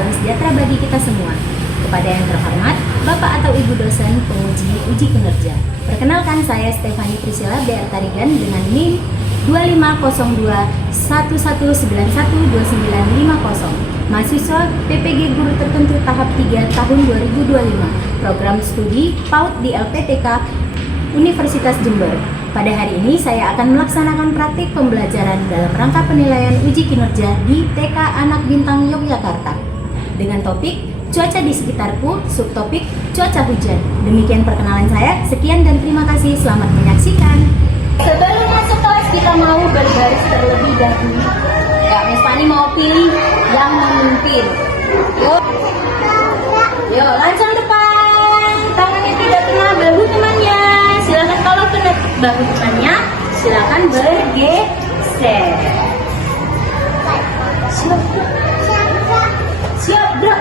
salam sejahtera bagi kita semua. Kepada yang terhormat, Bapak atau Ibu dosen penguji uji kinerja. Perkenalkan, saya Stefani Priscilla BR Tarigan dengan NIM 250211912950. Mahasiswa PPG Guru Tertentu tahap 3 tahun 2025. Program studi PAUD di LPTK Universitas Jember. Pada hari ini saya akan melaksanakan praktik pembelajaran dalam rangka penilaian uji kinerja di TK Anak Bintang Yogyakarta dengan topik cuaca di sekitarku, subtopik cuaca hujan. Demikian perkenalan saya, sekian dan terima kasih, selamat menyaksikan. Sebelum masuk kelas kita mau berbaris terlebih dahulu. Ya, Miss Fani mau pilih yang memimpin. Yuk, lancang depan, tangannya tidak kena bahu temannya. Silakan kalau kena bahu temannya, silakan bergeser. Siap, bro.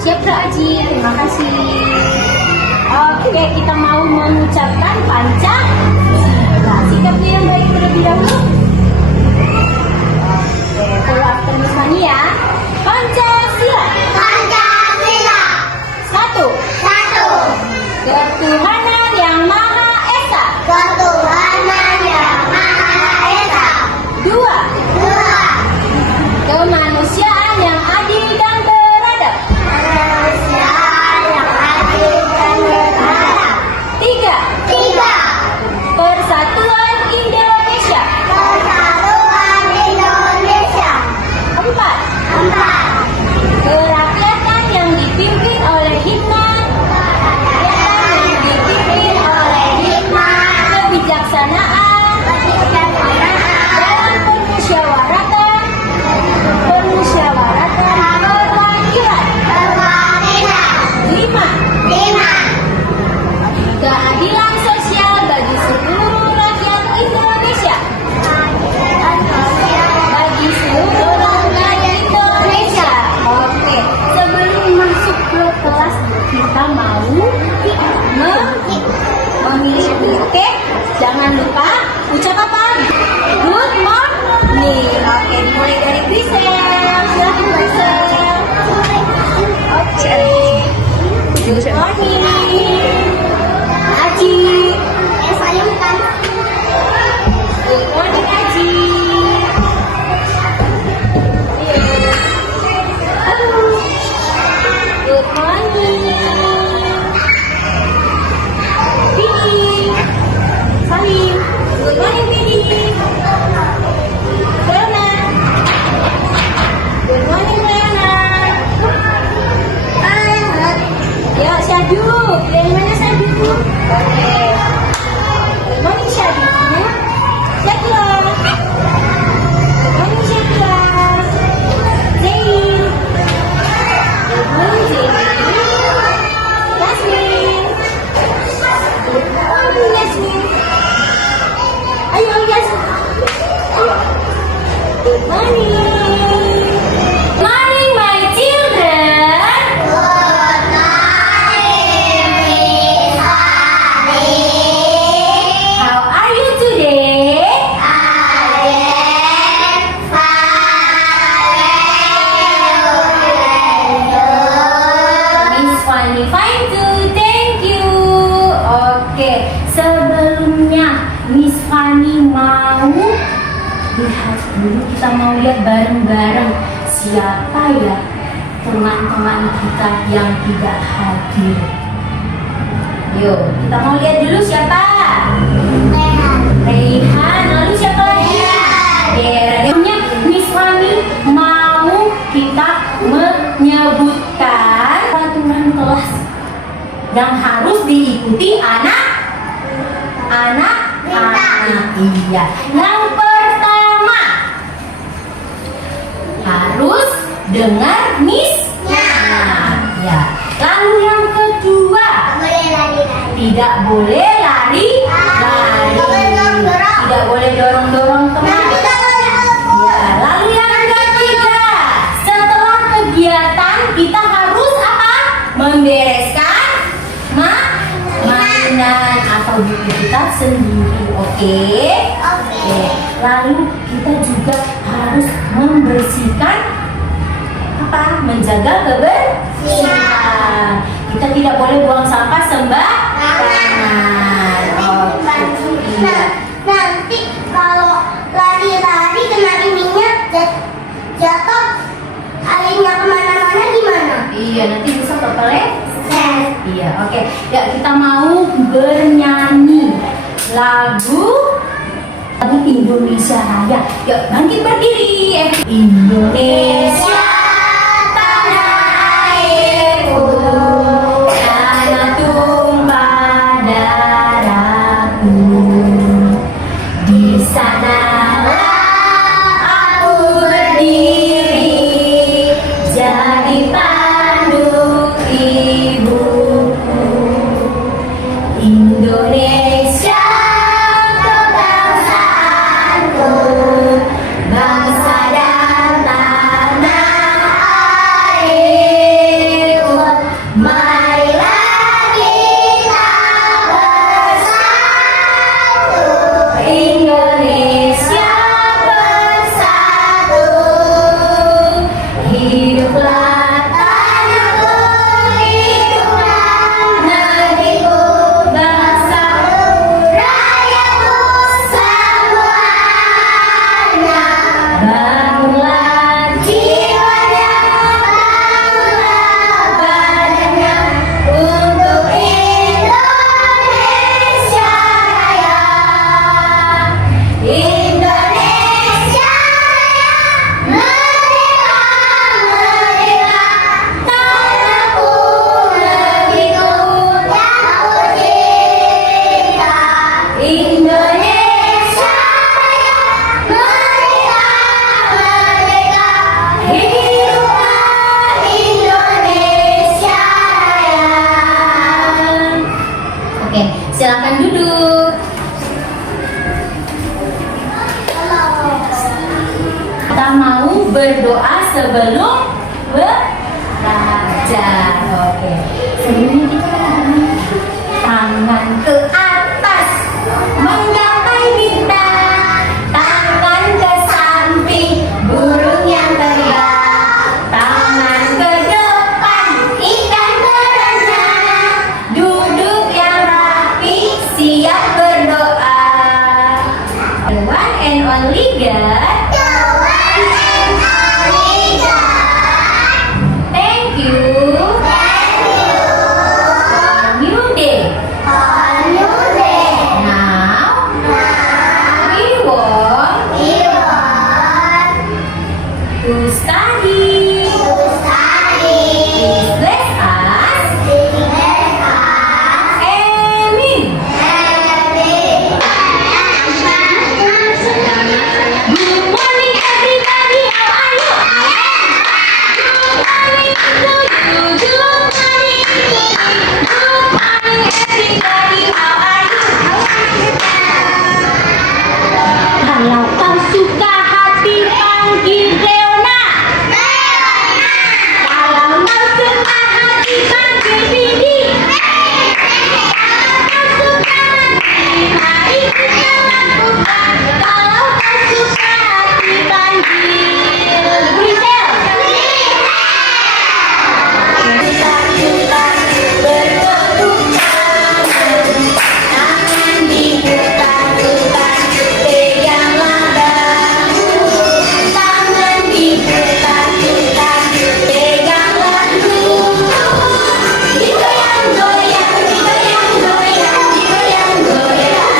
Siap, bro Aji. Terima kasih. Oke, kita mau mengucapkan Pancasila. Sikapnya yang baik terlebih dahulu. Oke, follow after Miss Fani ya. Pancasila. Pancasila. Satu. Ketuhanan yang Maha Esa. Ketuhanan yang Maha Esa. Dua. Kemanusiaan yang adil dan beradab. Kemanusiaan yang adil dan beradab. Tiga. Persatuan Indonesia. Persatuan Indonesia. Empat. Kerakyatan yang dipimpin oleh hikmah. Kebijaksanaan dalam permusyawaratan perwakilan. Lima. Keadilan sosial bagi seluruh rakyat Indonesia. Oke, sebelum masuk ke kelas kita mau memilih. Oke, jangan lupa ucap apa? Good morning. Oke, dimulai dari Grisel. Silahkan Grisel. Oke. Good morning. Aji. Saya bukan. Good morning Aji. Good morning. Salim. Good morning, Vini. Leona. Good morning, Leona. Ya, Syadu. Yang mana Syadu? Oke. Good morning, Syadu. Syakila. Good morning, Syakila. Zain. Good morning, Zain. Yasmin. Good morning, Yasmin. Ayo, yes. Good morning. Morning, my children. Good morning, Miss Fani. How are you today? I am fine. Miss Fani, fine too. Thank you. Oke, sebelumnya Miss Fani mau lihat dulu, kita mau lihat bareng-bareng siapa ya teman-teman kita yang tidak hadir. Yuk, kita mau lihat dulu siapa? Rehan, lalu siapa lagi? Deren. Miss Fani mau kita menyebutkan peraturan kelas yang harus diikuti anak-anak. Iya. Yang pertama harus dengar Miss-nya. Ya. Lalu yang kedua tidak boleh lari. Tidak boleh dorong-dorong teman. Ya. Lalu yang ketiga, setelah kegiatan kita harus apa? Membereskan mainan atau buku kita sendiri. Oke. Lalu kita juga harus membersihkan apa? Menjaga kebersihan. Kita tidak boleh buang sampah sembarangan. Oh, iya. Nanti kalau lari-lari kena ininya jatuh airnya kemana-mana gimana? Iya, nanti bisa kepleset. Iya, oke. Ya, kita mau bernyanyi lagu Indonesia Raya. Yuk, bangkit berdiri. Indonesia tanah airku, tanah tumpah darahku. Di sanalah aku berdiri, jadi pandu ibuku. Indonesia kebangsaanku, bangsa dan tanah airku. Marilah kita bersatu, Indonesia bersatu. Hiduplah tanahku, hiduplah negeriku, bangsaku, rakyatku semuanya. Bangunlah jiwanya, bangunlah badannya untuk Indonesia Raya. Indonesia Raya, merdeka, merdeka, tanahku, negeriku yang ku cinta. Indonesia Raya, merdeka, merdeka, hiduplah Indonesia Raya. Oke, silakan duduk. Kita mau berdoa sebelum belajar. Oke. Sebelumnya kita tangan ke atas menggapai bintang, tangan ke samping burung yang terbang, tangan ke depan ikan berenang, duduk yang rapi siap berdoa. The one and only God. Thank you. New day. Now we want to study. Please bless us. Amen. Good morning everybody. How are you? Good morning to you. Good morning. Good morning everybody. How are you? Kalau kau suka hati panggil Leona. Kalau kau suka hati panggil Vidi. Kalau kau suka hati mari kita lakukan. Kalau kau suka hati panggil Grisel. Kita bertepuk tangan diputar-putar, peganglah bahu. Tangan diputar-putar, peganglah tubuh. Digoyang-goyang, digoyang-goyang, digoyang-goyang.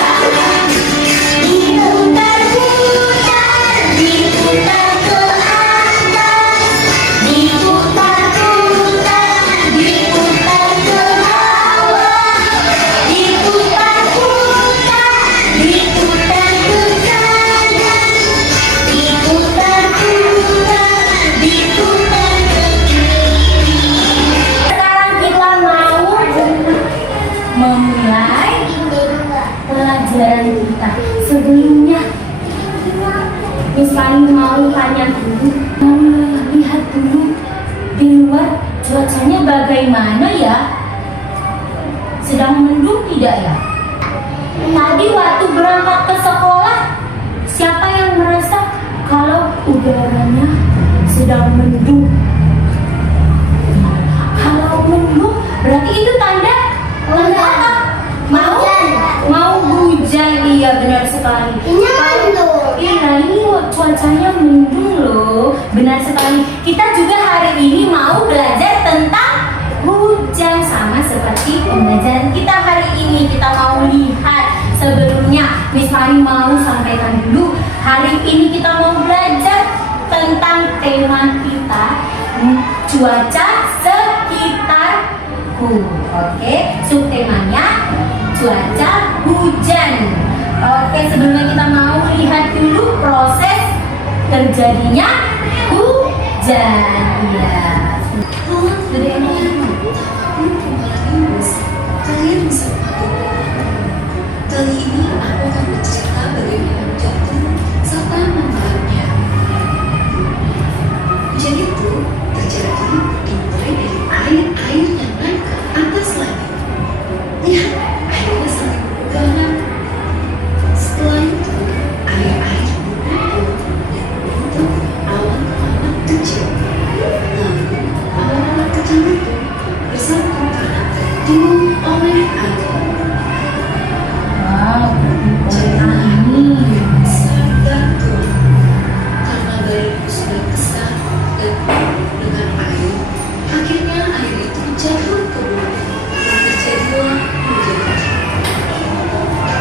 Diputar-putar, diputar ke atas. Diputar-putar, diputar ke bawah. Diputar-putar, diputar ke kanan. Diputar-putar, diputar ke kiri. Sekarang kita mau memulai pelajaran kita. Sebelumnya Miss Fani mau tanya dulu, lihat dulu di luar cuacanya bagaimana ya? Sedang mendung tidak ya? Tadi waktu berangkat ke sekolah, siapa yang merasa kalau udaranya sedang mendung? berarti itu tanda apa? Mau hujan. Iya benar sekali. Ini mendung. Iya ini cuacanya mendung loh. Benar sekali. Kita juga hari ini mau belajar tentang hujan sama seperti pembelajaran kita hari ini. Kita mau lihat sebelumnya Miss Mari mau sampaikan dulu. Hari ini kita mau belajar tentang tema kita cuaca sekitarku. Oke, subtemanya cuaca hujan. Oke, sebelumnya kita mau lihat dulu proses terjadinya hujan. Iya. Kalian bisa kali ini aku akan bercerita bagaimana hujan itu serta manfaatnya. Hujan itu terjadi dimulai dari air yang naik ke atas langit. Lihat, airnya saling bergerak. Setelah itu, air berkumpul dan membentuk awan-awan kecil. Lalu, awan-awan kecil itu bersatu karena tertimbun oleh angin. Wow, Jadi sangat tua karena badanku sudah besar dan penuh dengan air. Akhirnya air itu jatuh ke bumi dan terjadilah hujan.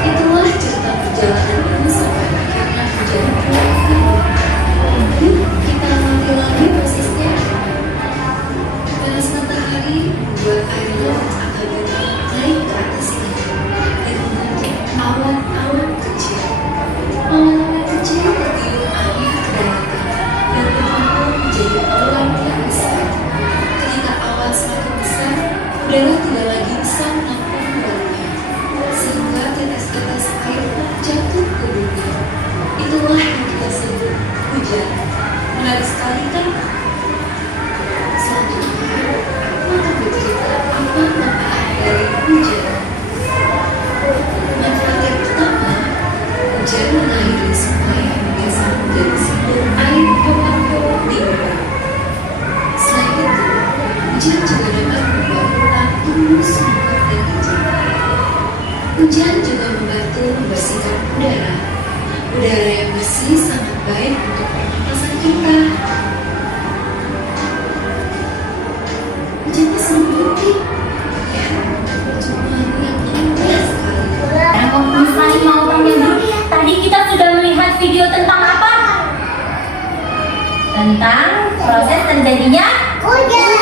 Itulah cerita perjalanan ini sampai akhirnya hujan turun. Yuk kita amati lagi prosesnya. Panas matahari membuat air laut akan naik ke atas langit dan membentuk awan-awan kecil. Awan-awan kecil tertiup angin ke daratan dan berkumpul menjadi awan yang besar. Ketika awan semakin besar, udara tidak lagi bisa menampung udaranya, sehingga tetes-tetes air pun jatuh ke bumi. Itulah yang kita sebut hujan. Menarik sekali kan? Selanjutnya, aku akan bercerita apa manfaat dari hujan. Manfaat yang pertama, hujan mengairi sungai biasa menjadi sumber air hewan-hewan di hutan. Selain itu, hujan juga dapat membuat hutan tumbuh subur dan hijau. Hujan juga membantu membersihkan udara. Udara yang bersih sangat baik untuk pernapasan kita. Hujannya sedikit, ya, cuma yang indah sekali. Miss Mari mau tanya dulu. Tadi kita sudah melihat video tentang apa? Tentang proses terjadinya hujan.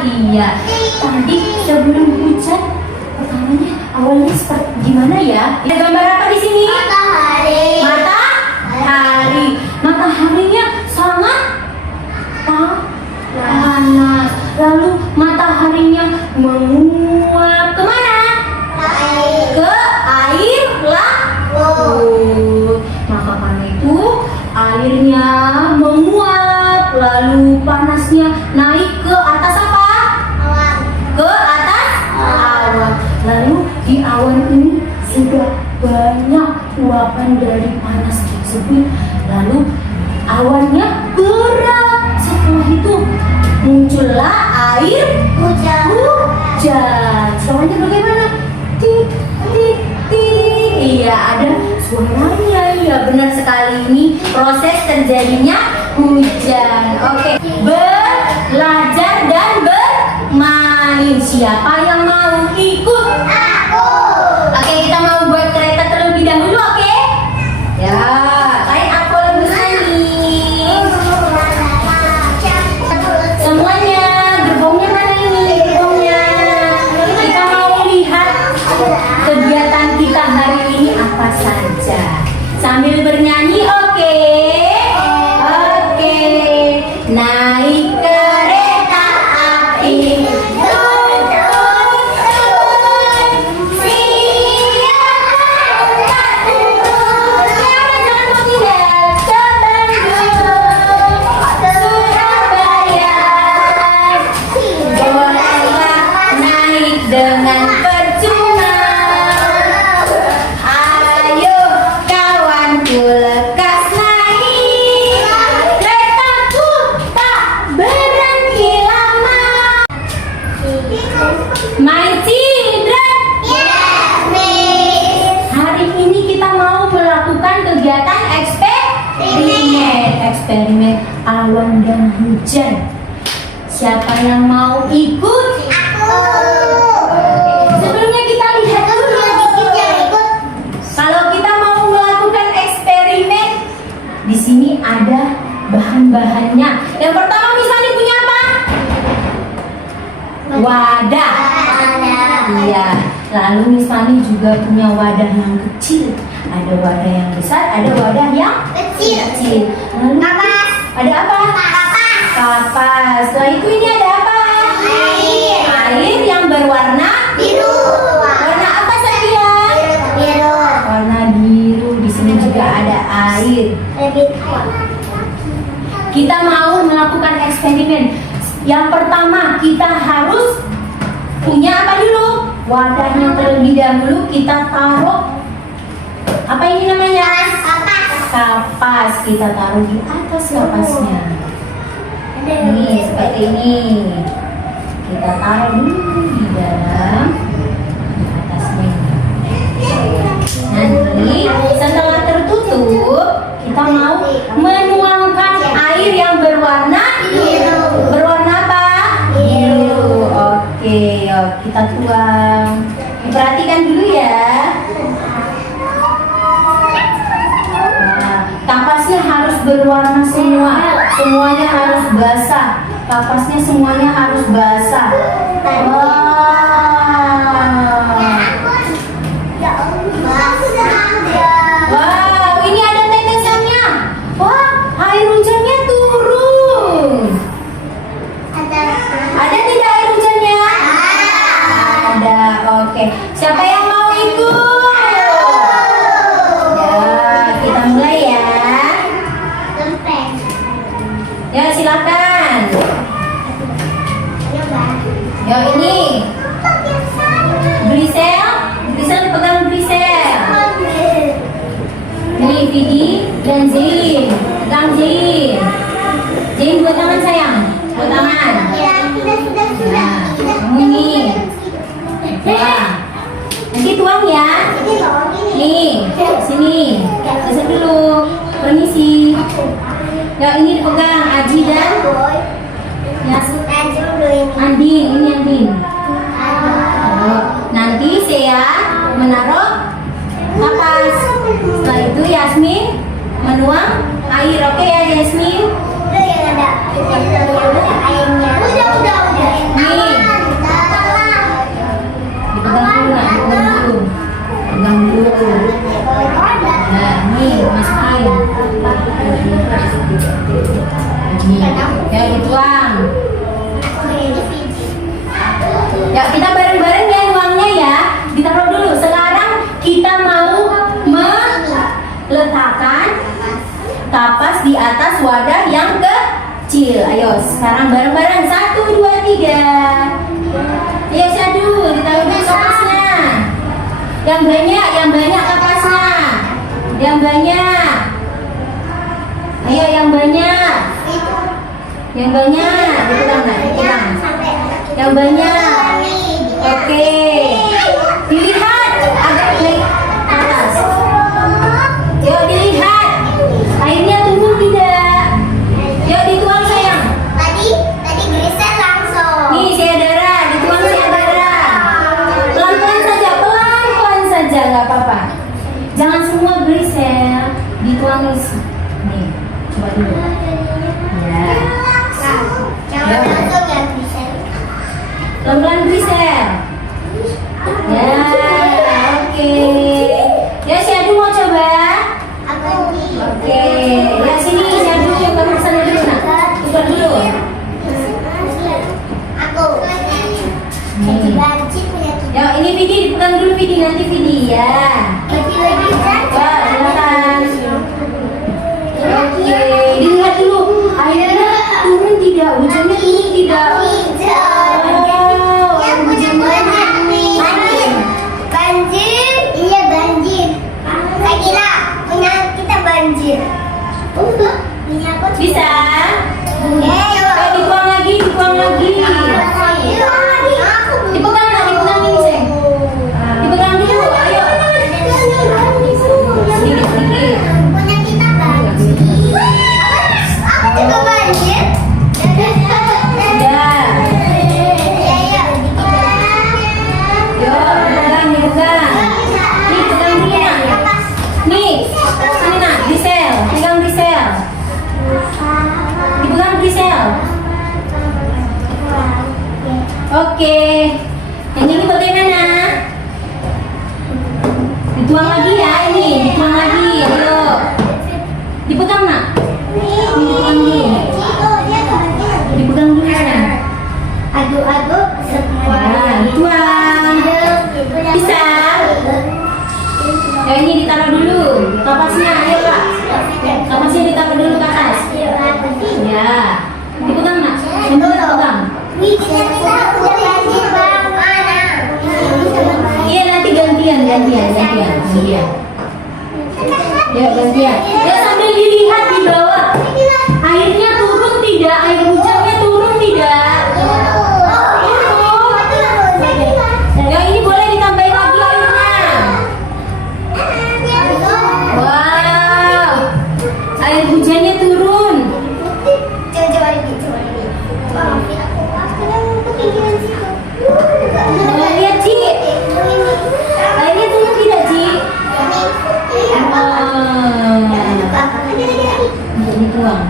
Iya. Tadi sebelum hujan pertamanya awalnya seperti gimana ya? Ada gambar apa di sini? Matahari. Mataharinya sangat panas. Lalu mataharinya menguap kemana? Ke air laut. Maka karena itu airnya menguap, lalu panasnya naik ke atas apa? Ke atas awan. Lalu di awan ini sudah banyak uapan dari panas tersebut. Lalu awannya berat. Setelah itu muncullah air hujan. Suaranya bagaimana? Tik tik tik. Iya, ada suaranya. Iya, benar sekali. Ini proses terjadinya hujan. Oke, belajar dan bermain. Siapa yang mau ikut? Oke, kita mau buat kereta terlebih dahulu, oke? Ya, kayak aku lebih manis. Semuanya, gerbongnya mana ini? Gerbongnya. Kita mau lihat kegiatan kita hari ini apa saja. Sambil bernyanyi, oke? Oke. Naik kereta api. Duduk dan hujan. Siapa yang mau ikut? Aku. Sebelumnya kita lihat dulu. Kalau kita mau melakukan eksperimen, di sini ada bahan-bahannya. Yang pertama misalnya punya apa? Wadah. Iya. Lalu misalnya juga punya wadah yang kecil. Ada wadah yang besar, ada wadah yang kecil. Lalu ada apa? Kapas. Setelah itu ini ada apa? Air yang berwarna Biru. warna apa Safia? Biru. Warna biru. Di sini juga ada air. Kita mau melakukan eksperimen. Yang pertama kita harus punya apa dulu? Wadahnya terlebih dahulu kita taruh. Apa ini namanya? Kapas. Kita taruh di atas kapasnya. Ini seperti ini. Kita taruh dulu di dalam atasnya. Nanti setelah tertutup, kita mau menuangkan air yang berwarna Biru. Berwarna apa? Biru. Oke, yuk kita tuang. Perhatikan dulu ya. Nah, kapasnya harus berwarna semua. Semuanya harus basah. Kapasnya semuanya harus basah. Wow, ini ada tetesannya. Wah, air hujannya turun. Ada tidak air hujannya? Ada. Oke. Siapa yang mau ikut? Ya, kita mulai ya. Ya, silakan. Yuk ini. Grisel, Grisel pegang Grisel. Ini Vidi dan Zain. Pegang Zain. Zain buat tangan sayang. Buat tangan. Ini. Wah. Nanti tuang ya. Nih, sini. Kasih dulu. Permisi. Ya ini dipegang Aji dan ya, Andin. Ini Andin. Oh, nanti saya menaruh kapas. Setelah itu Yasmin menuang air. Oke ya Yasmin. Dipegang dulu, nak. Dipegang dulu. Pegang dulu. Nah, nih masukin. Nih, ya dituang. Ya kita bareng-bareng ya nuangnya ya. Ditaruh dulu. Sekarang kita mau meletakkan kapas di atas wadah yang kecil. Ayo sekarang bareng-bareng. 1, 2, 3. Ayo Syadu, ditaruh dulu kapasnya. Yang banyak kapasnya. Yang banyak. Ayo yang banyak. Yang banyak. Dipegang nggak? Dipegang. Yang banyak. Oke. Dilihat agak naik ke atas. Yuk dilihat. Airnya turun tidak? Yuk dituang sayang. Tadi Grisel langsung. Nih saya darah, dituang saya darah. Pelan-pelan saja, nggak apa-apa. Jangan semua Grisel dituang nih. Coba dulu. Ya. Jangan langsung ya Grisel. Pelan-pelan Grisel. Ya, oke. Ya Syadu mau coba? Oke. Ya sini Syadu yang kamu kesana dulu nak. Tukar dulu. Nih. Ya ini Vidi dipegang dulu Vidi, nanti Vidi ya. Wah, silakan. Oke, dilihat dulu airnya turun tidak, hujannya turun tidak. Banjir. Iya banjir. Saya kira punya kita banjir. Punya aku Bisa? Dituang lagi, dituang lagi. Dipegang nak, dipegang ini sayang. Dipegang dulu, ayo. Sedikit-sedikit. Punya kita banjir. Aku juga banjir. Oke. Yang ini bagaimana? Dituang lagi ya ini, dituang lagi. Ayo. Dipegang nak? Dipegang dulu. Dipegang dulu sayang. Aduk-aduk semua. Nah, dituang. Bisa? Ini ditaruh dulu. Kapasnya, ayo kak. Kapasnya ditaruh dulu ke atas. Ya. Dipegang nak? Dipegang. Iya nanti gantian. Ya gantian. Ya sambil dilihat di bawah. Airnya turun tidak? Air hujannya turun tidak? Ya ini boleh ditambahin lagi airnya. Wow. Air hujannya turun. Lihat Ci. Airnya turun tidak Ci? Dituang.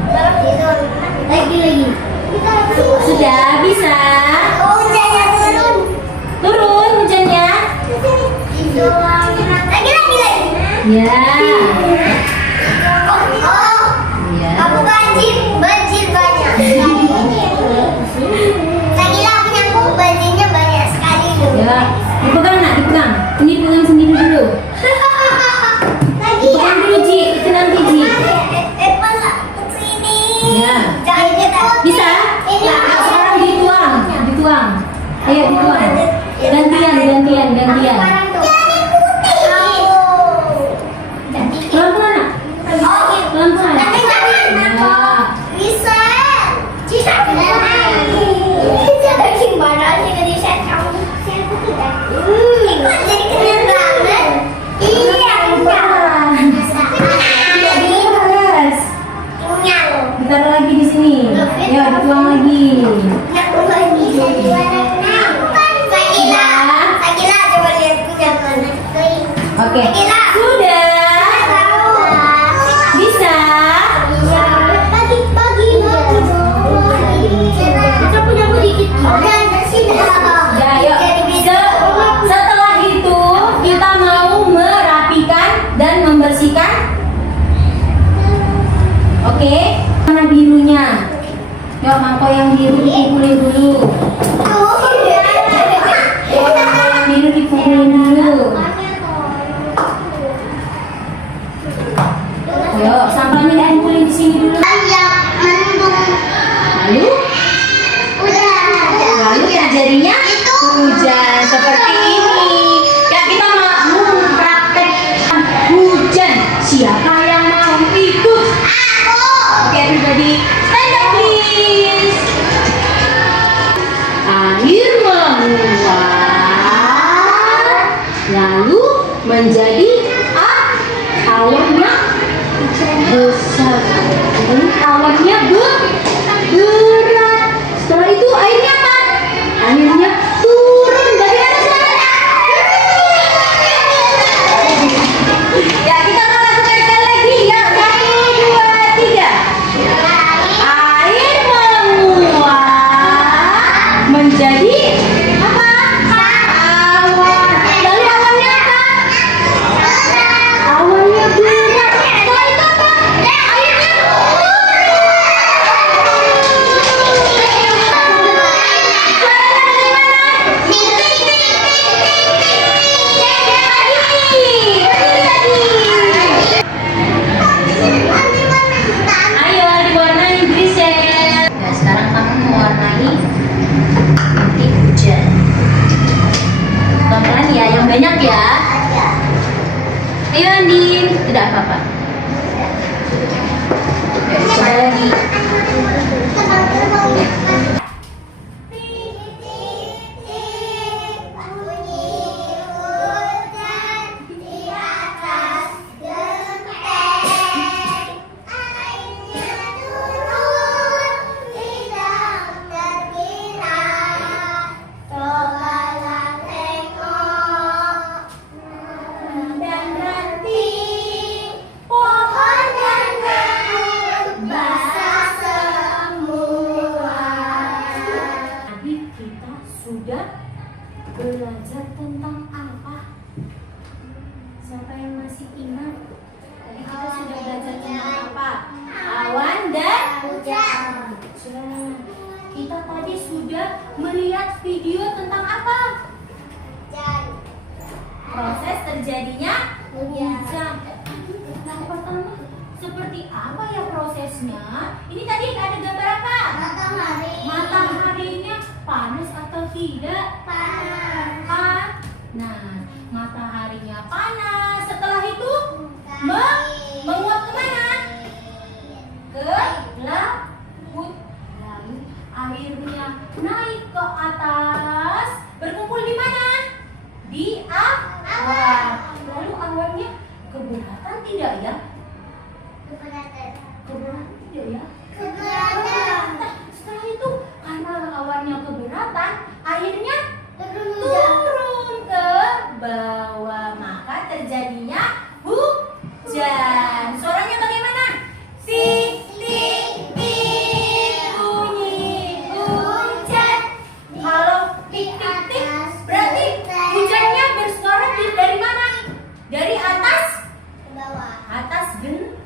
Lagi. Sudah bisa. Turun hujannya. Lagi. Ya. Ya. Aku banjir banyak. Sakila punya aku banjirnya banyak sekali loh. Ya. Dipegang nak, dipegang. Ini dipegang sendiri dulu. Lagi ya. Dipegang dulu Ci, itu nanti Ci. Sini. Ya. Jangan dekat. Bisa? Nah, sekarang dituang. Ayo dituang. Gantian. Pelan-pelan nak. Pelan-pelan. Ya. Bisa. Bisa. Gimana sih ke desain kamu? Ikut jadi keren banget. Iya. Yes. Kenyang. Ditaruh lagi di sini. Ya, dituang lagi. Aku nggak bisa juara. Sakila coba lihat punya mana. Oke. Sakila. Sudah. Bisa. Pagi. Kita punya sedikit. Ya, yuk. Setelah itu kita mau merapikan dan membersihkan. Oke. Mana birunya? Yuk, mangkok yang biru dipukulin dulu. Mangkok yang biru dipukulin dulu. Ayo, sampahnya dikumpulin di sini dulu. Lalu ya jadinya hujan seperti ini. Ya kita mau praktek hujan. Siapa yang mau ikut? Oke, everybody stand up please. Air menguap, lalu menjadi awannya besar. Awannya berat. Setelah itu airnya apa? Airnya turun dari atas sana. Ya kita mau lakukan sekali lagi ya. 1, 2, 3. Air menguap menjadi apa? Awan. Lalu awannya apa? Awannya berat. Setelah itu apa? Airnya ayo diwarnai Grisel. Nah sekarang kamu mewarnai nanti hujan. Pelan-pelan ya, yang banyak ya. Ayo Andin, tidak apa-apa. Oke, coba lagi. sudah belajar tentang apa? Siapa yang masih ingat? Tadi kita sudah belajar tentang apa? Awan dan hujan. Kita tadi sudah melihat video tentang apa? Proses terjadinya hujan. Yang pertama, seperti apa ya prosesnya? Ini tadi ada gambar apa? Matahari. Mataharinya panas atau tidak? Panas. Nah, mataharinya panas. Setelah itu menguap kemana? Ke laut. Lalu airnya naik ke atas. Berkumpul di mana? Di awan. Lalu awannya keberatan tidak ya? Keberatan tidak ya? Nah, setelah itu karena awannya keberatan, airnya turun ke bawah, maka terjadinya hujan. Suaranya bagaimana? Tik tik tik bunyi hujan. Kalau tik tik tik berarti hujannya bersuara dari mana? Dari atas? Atas genteng.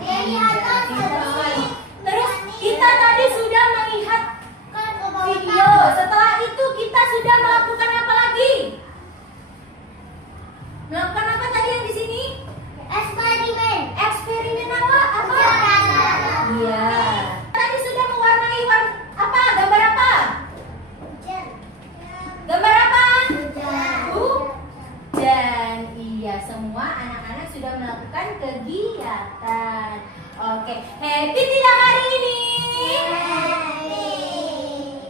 Dari atas tadi. Terus kita tadi sudah melihat video. Setelah itu kita sudah melakukan apa lagi? Melakukan apa tadi yang di sini? Eksperimen. Eksperimen apa? Apa? Hujan. Iya. Tadi sudah mewarnai apa? Gambar apa? Gambar apa? Hujan. Iya, semua anak-anak sudah melakukan kegiatan. Oke, happy tidak hari ini?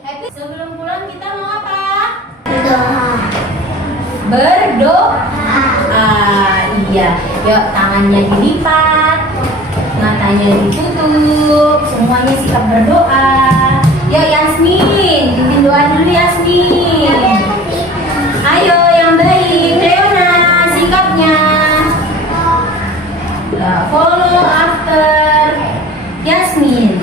Happy. Sebelum pulang kita mau apa? Berdoa. Iya. Yuk, tangannya dilipat, matanya ditutup, semuanya sikap berdoa. Yuk, Yasmin, bimbing doa dulu Yasmin. Ayo yang baik, Leona, sikapnya. Follow after Yasmin.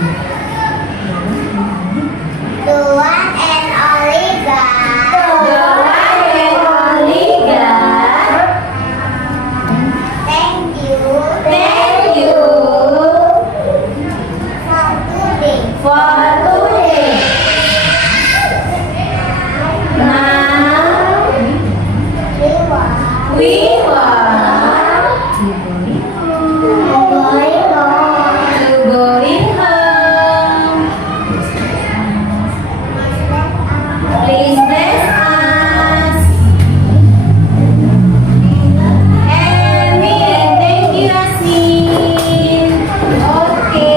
Doan and Oliga. Doa and Oliga. Thank you. Thank you For today. for today. Now We we want want to going on. going home. Please bless us. Amin. Thank you, Yasmin. Oke.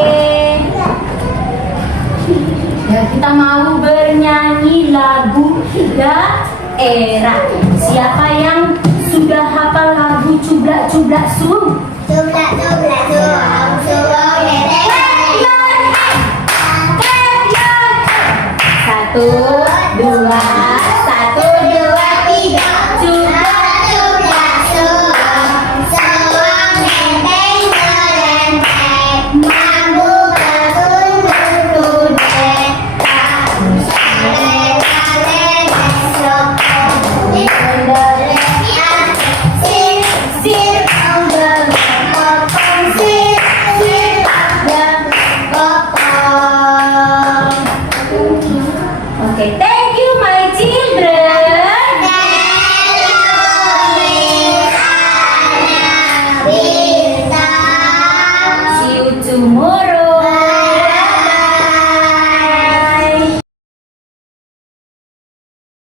Ya, kita mau bernyanyi lagu daerah. Siapa yang sudah hafal lagu Cublak-Cublak Sum? Coba. Satu, dua,